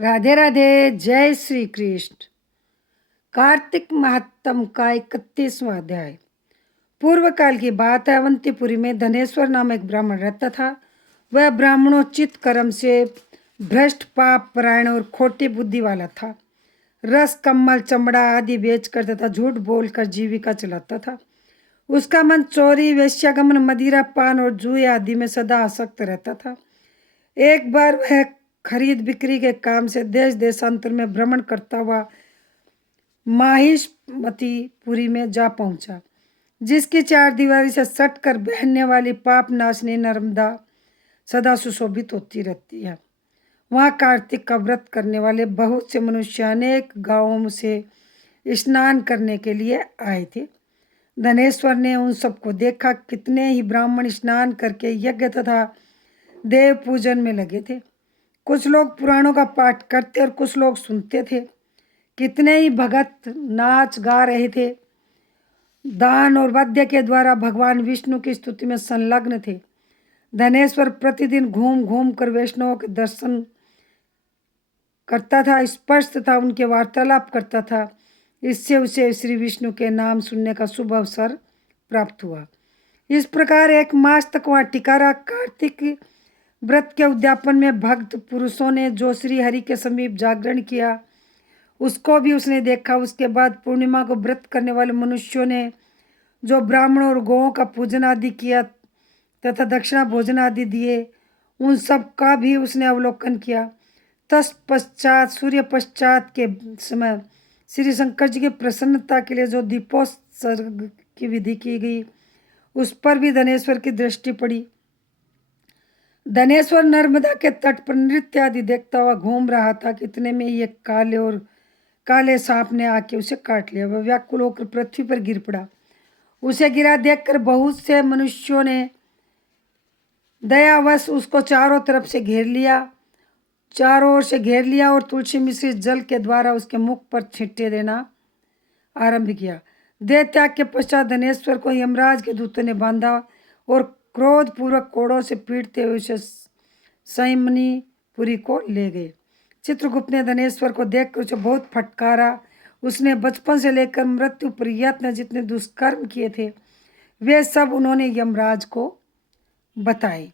राधे राधे। जय श्री कृष्ण। कार्तिक महात्म का 31वां अध्याय। पूर्व काल की बात है। अवंतीपुरी में धनेश्वर नाम एक ब्राह्मण रहता था। वह ब्राह्मणोचित कर्म से भ्रष्ट, पाप परायण और खोटी बुद्धि वाला था। रस, कम्मल, चमड़ा आदि बेचकर तथा झूठ बोलकर जीविका चलाता था। उसका मन चोरी, वेश्यागमन, मदिरा पान और जुए आदि में सदा आसक्त रहता था। एक बार वह खरीद बिक्री के काम से देश देशांतर में भ्रमण करता हुआ माहिष्मतीपुरी में जा पहुंचा, जिसकी चार दीवारी से सटकर बहने वाली पाप नाशनी नर्मदा सदा सुशोभित होती रहती है। वहाँ कार्तिक का व्रत करने वाले बहुत से मनुष्य अनेक गांवों से स्नान करने के लिए आए थे। धनेश्वर ने उन सबको देखा। कितने ही ब्राह्मण स्नान करके यज्ञ तथा देव पूजन में लगे थे। कुछ लोग पुराणों का पाठ करते और कुछ लोग सुनते थे। कितने ही भगत नाच गा रहे थे। दान और वाद्य के द्वारा भगवान विष्णु की स्तुति में संलग्न थे। धनेश्वर प्रतिदिन घूम घूम कर वैष्णवों के दर्शन करता था, स्पर्श तथा उनके वार्तालाप करता था। इससे उसे श्री विष्णु के नाम सुनने का शुभ अवसर प्राप्त हुआ। इस प्रकार एक मास तक वहाँ टिका रहा। कार्तिक व्रत के उद्यापन में भक्त पुरुषों ने जो श्री हरि के समीप जागरण किया, उसको भी उसने देखा। उसके बाद पूर्णिमा को व्रत करने वाले मनुष्यों ने जो ब्राह्मणों और गौओं का पूजन आदि किया तथा दक्षिणा भोजन आदि दिए, उन सब का भी उसने अवलोकन किया। तत्पश्चात सूर्य पश्चात के समय श्री शंकर जी की प्रसन्नता के लिए जो दीपोत्सर्ग की विधि की गई, उस पर भी धनेश्वर की दृष्टि पड़ी। धनेश्वर नर्मदा के तट पर नृत्य आदि देखता हुआ घूम रहा था। कितने में ये काले सांप ने आके उसे काट लिया। वह व्याकुल होकर पृथ्वी पर गिर पड़ा। उसे गिरा देखकर बहुत से मनुष्यों ने दयावश उसको चारों तरफ से घेर लिया, चारों ओर से घेर लिया और तुलसी मिश्रित जल के द्वारा उसके मुख पर छींटे देना आरंभ किया। देह त्याग के पश्चात धनेश्वर को यमराज के दूतों ने बांधा और क्रोध पूर्वक कोड़ों से पीटते हुए उसे संयमनीपुरी को ले गए। चित्रगुप्त ने धनेश्वर को देखकर उसे बहुत फटकारा। उसने बचपन से लेकर मृत्यु पर्यंत जितने दुष्कर्म किए थे, वे सब उन्होंने यमराज को बताए।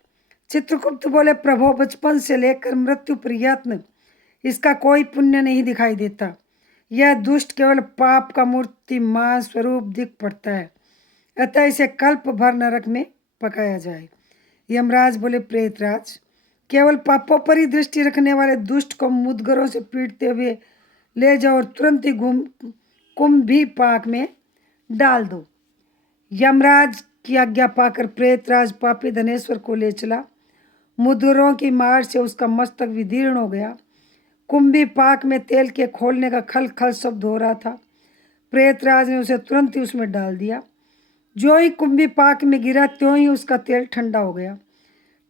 चित्रगुप्त बोले, प्रभु, बचपन से लेकर मृत्यु पर्यंत इसका कोई पुण्य नहीं दिखाई देता। यह दुष्ट केवल पाप का मूर्तिमान स्वरूप दिख पड़ता है, अतः इसे कल्प भर नरक में पकाया जाए। यमराज बोले, प्रेतराज, केवल पापों पर ही दृष्टि रखने वाले दुष्ट को मुदगरों से पीटते हुए ले जाओ और तुरंत ही कुंभी पाक में डाल दो। यमराज की आज्ञा पाकर प्रेतराज पापी धनेश्वर को ले चला। मुदगरों की मार से उसका मस्तक विदीर्ण हो गया। कुंभी पाक में तेल के खोलने का खल खल शब्द हो रहा था। प्रेतराज ने उसे तुरंत ही उसमें डाल दिया। जो ही कुंभी पाक में गिरा, त्यों ही उसका तेल ठंडा हो गया।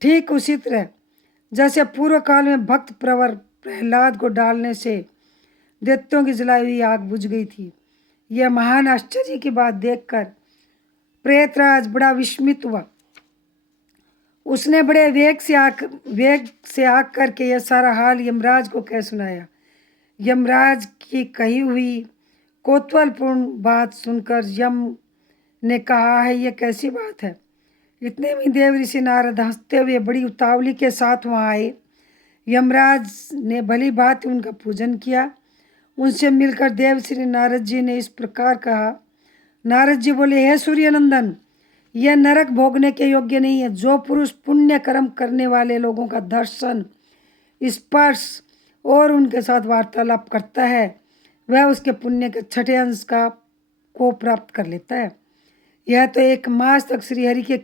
ठीक उसी तरह जैसे पूर्व काल में भक्त प्रवर प्रहलाद को डालने से दैत्यों की जलाई हुई आग बुझ गई थी। यह महान आश्चर्य की बात देखकर प्रेतराज बड़ा विस्मित हुआ। उसने बड़े वेग से आग करके यह सारा हाल यमराज को कह सुनाया। यमराज की कही हुई कौतूहलपूर्ण बात सुनकर यम ने कहा, है यह कैसी बात है? इतने में देव ऋषि नारद हंसते हुए बड़ी उतावली के साथ वहाँ आए। यमराज ने भली भांति उनका पूजन किया। उनसे मिलकर देव श्री नारद जी ने इस प्रकार कहा। नारद जी बोले, हे सूर्यनंदन, यह नरक भोगने के योग्य नहीं है। जो पुरुष पुण्य कर्म करने वाले लोगों का दर्शन, स्पर्श और उनके साथ वार्तालाप करता है, वह उसके पुण्य के छठे अंश को प्राप्त कर लेता है। यह तो एक मास तक श्रीहरि के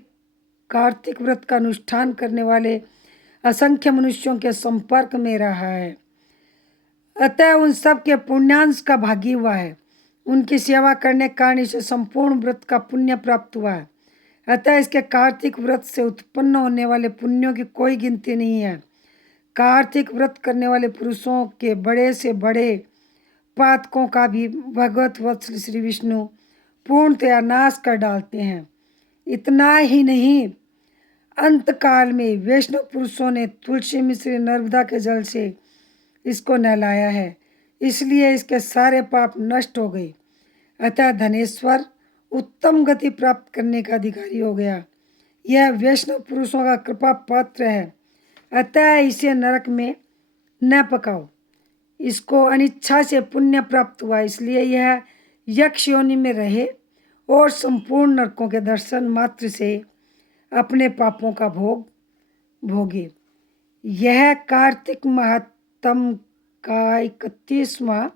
कार्तिक व्रत का अनुष्ठान करने वाले असंख्य मनुष्यों के संपर्क में रहा है, अतः उन सब के पुण्यांश का भागी हुआ है। उनकी सेवा करने के कारण इसे संपूर्ण व्रत का पुण्य प्राप्त हुआ है। अतः इसके कार्तिक व्रत से उत्पन्न होने वाले पुण्यों की कोई गिनती नहीं है। कार्तिक व्रत करने वाले पुरुषों के बड़े से बड़े पातकों का भी भगवत वत्सल श्री विष्णु पूर्णतया नाश कर डालते हैं। इतना ही नहीं, अंतकाल में वैष्णव पुरुषों ने तुलसी मिश्र नर्मदा के जल से इसको नहलाया है, इसलिए इसके सारे पाप नष्ट हो गए। अतः धनेश्वर उत्तम गति प्राप्त करने का अधिकारी हो गया। यह वैष्णव पुरुषों का कृपा पात्र है, अतः इसे नरक में न पकाओ। इसको अनिच्छा से पुण्य प्राप्त हुआ, इसलिए यह यक्ष योनि में रहे और संपूर्ण नरकों के दर्शन मात्र से अपने पापों का भोग भोगे। यह कार्तिक महात्म का 31वां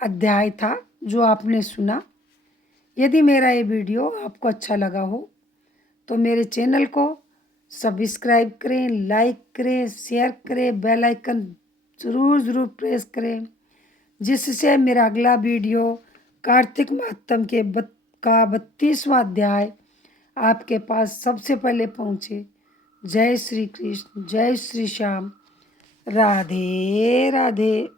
अध्याय था जो आपने सुना। यदि मेरा ये वीडियो आपको अच्छा लगा हो तो मेरे चैनल को सब्सक्राइब करें, लाइक करें, शेयर करें, बेल आइकन ज़रूर प्रेस करें, जिससे मेरा अगला वीडियो कार्तिक महात्म के 32वां अध्याय आपके पास सबसे पहले पहुँचे। जय श्री कृष्ण, जय श्री श्याम, राधे राधे।